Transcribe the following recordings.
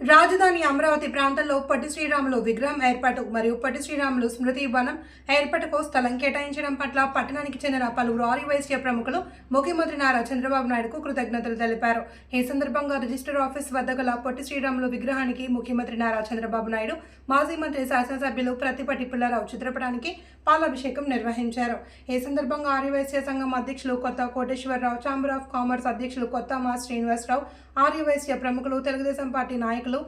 రాజధాని అమరావతి ప్రాంతంలో పట్టి శ్రీరాములు విగ్రహం ఏర్పాటు మరియు పట్టి శ్రీరాములు స్మృతి వనం ఏర్పాటుకు స్థలం కేటాయించడం పట్ల పట్టణానికి చెందిన పలువురు ఆర్యవైశ్య ప్రముఖులు ముఖ్యమంత్రి నారా చంద్రబాబు నాయుడుకు కృతజ్ఞతలు తెలిపారు. ఈ సందర్భంగా రిజిస్టర్ ఆఫీస్ వద్ద గల పొట్టి శ్రీరాములు విగ్రహానికి ముఖ్యమంత్రి నారా చంద్రబాబు నాయుడు మాజీ మంత్రి శాసనసభ్యులు ప్రతిపటి పుల్లారావు చిత్రపటానికి పాలాభిషేకం నిర్వహించారు. ఈ సందర్భంగా ఆర్యవైశ్య సంఘం అధ్యక్షులు కొత్త కోటేశ్వరరావు ఛాంబర్ ఆఫ్ కామర్స్ అధ్యక్షులు కొత్త మా శ్రీనివాసరావు ఆర్యవైశ్య ప్రముఖులు తెలుగుదేశం పార్టీ నాయకులు నాయకులు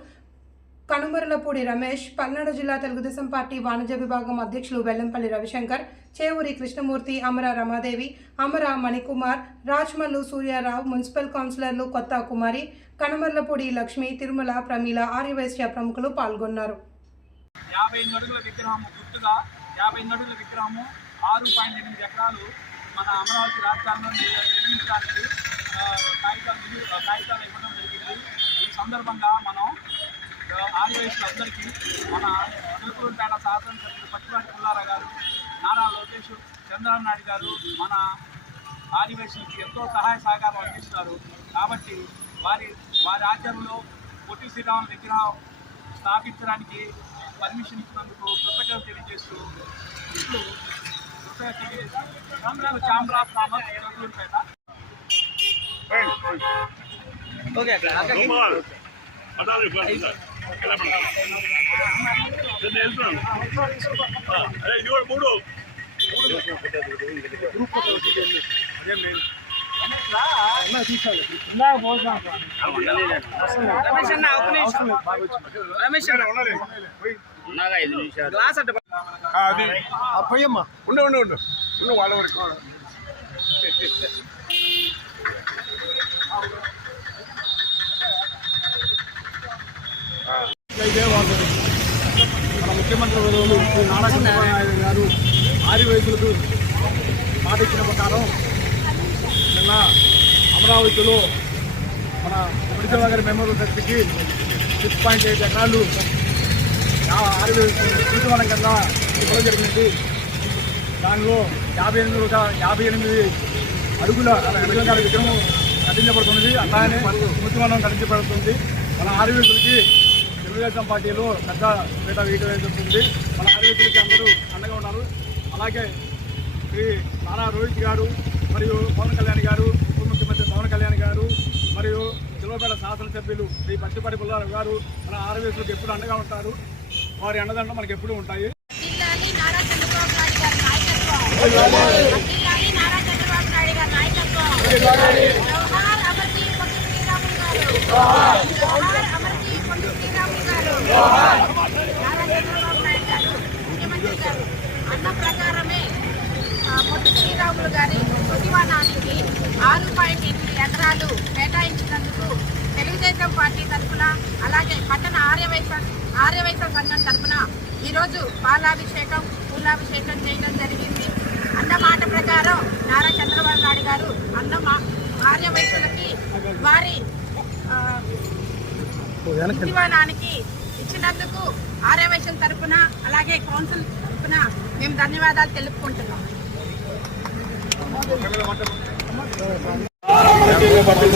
కనుమరులపూడి రమేష్ పల్నాడు జిల్లా తెలుగుదేశం పార్టీ వాణిజ్య విభాగం అధ్యక్షులు వెల్లంపల్లి రవిశంకర్ చేవూరి కృష్ణమూర్తి అమర రమాదేవి అమర మణికుమార్ రాజ్మల్లు సూర్యారావు మున్సిపల్ కౌన్సిలర్లు కొత్త కుమారి కనుమర్లపూడి లక్ష్మి తిరుమల ప్రమీల ఆర్యవైశ్య ప్రముఖులు పాల్గొన్నారు. యాభై ఎనిమిది అడుగుల విగ్రహము గుర్తుగా యాభై ఎనిమిది అడుగుల విగ్రహము ఆరు పాయింట్ ఎనిమిది ఎకరాలు మన అమరావతి రాజధానిలో నిర్మించడానికి కాగితాలు కాగితాలు ఇవ్వడం సందర్భంగా మనం ఆదివాసులందరికీ మన తిరుపూరుపేట శాసనసభ్యులు పట్టిపాటి పుల్లారా గారు నారా లోకేష్ చంద్రబాబు నాయుడు గారు మన ఆదివాసులకి ఎంతో సహాయ సహకారం అందిస్తున్నారు. కాబట్టి వారి వారి ఆచరణలో పొట్టి శ్రీరాముల విగ్రహం స్థాపించడానికి పర్మిషన్ ఇచ్చినందుకు కృతజ్ఞతలు తెలియజేస్తూ ఇప్పుడు కృతజ్ఞత తెలియజేస్తూ ఏడు ఆఫ్ కామర్స్ కూడా మూడు. రమేష్ అన్న ఒక నిమిషం. రమేష్ అన్న. గ్లాస్ అట్ట అది. అప్పయ్యమ్మ ఉండు ఉండు ఉండు. ఉండు వాళ్ళ వరకు. విజయవాడలో మన ముఖ్యమంత్రి వర్యులు శ్రీ నారా చంద్రబాబు నాయుడు గారు ఆరి వైద్యులకు మాట ఇచ్చిన ప్రకారం నిన్న అమరావతిలో మన విడుదల గారి మెమోరియల్ ట్రస్ట్కి సిక్స్ పాయింట్ ఎయిట్ ఎకరాలు ఆరు సూచవనం కింద ఇవ్వడం జరిగింది. దానిలో యాభై ఎనిమిది ఒక యాభై ఎనిమిది అడుగుల అడుగుల విగ్రహం కట్టించబడుతున్నది. అలానే స్మృతివనం కట్టించబడుతుంది. మన ఆరోగ్యులకి తెలుగుదేశం పార్టీలో పెద్ద పీట వేయడం జరుగుతుంది. మన ఆరోగ్యులకి అందరూ అండగా ఉన్నారు. అలాగే శ్రీ నారా రోహిత్ గారు మరియు పవన్ కళ్యాణ్ గారు ఉప ముఖ్యమంత్రి పవన్ కళ్యాణ్ గారు మరియు చిలవపేట శాసనసభ్యులు శ్రీ పట్టిపాటి పుల్లారావు గారు మన ఆరోగ్యులకు ఎప్పుడు అండగా ఉంటారు? వారి అండదండలు మనకి ఎప్పుడూ ఉంటాయి. నాయకత్వం. అన్న ప్రకారమే పొట్టి శ్రీరాములు గారి ఉద్యమానానికి ఆరు పాయింట్ ఎనిమిది ఎకరాలు కేటాయించినందుకు తెలుగుదేశం పార్టీ తరఫున అలాగే పట్టణ ఆర్యవైశ్య ఆర్యవైశ్య సంఘం తరఫున ఈరోజు పాలాభిషేకం పూలాభిషేకం చేయడం జరిగింది అన్న మాట ప్రకారం నారా చంద్రబాబు నాయుడు గారు అన్న ఆర్యవైశ్యులకి వారి ఉద్యమానానికి ఇచ్చినందుకు ఆర్యవైశ్యం తరఫున అలాగే కౌన్సిల్ తరఫున మేము ధన్యవాదాలు తెలుపుకుంటున్నాం పట్టి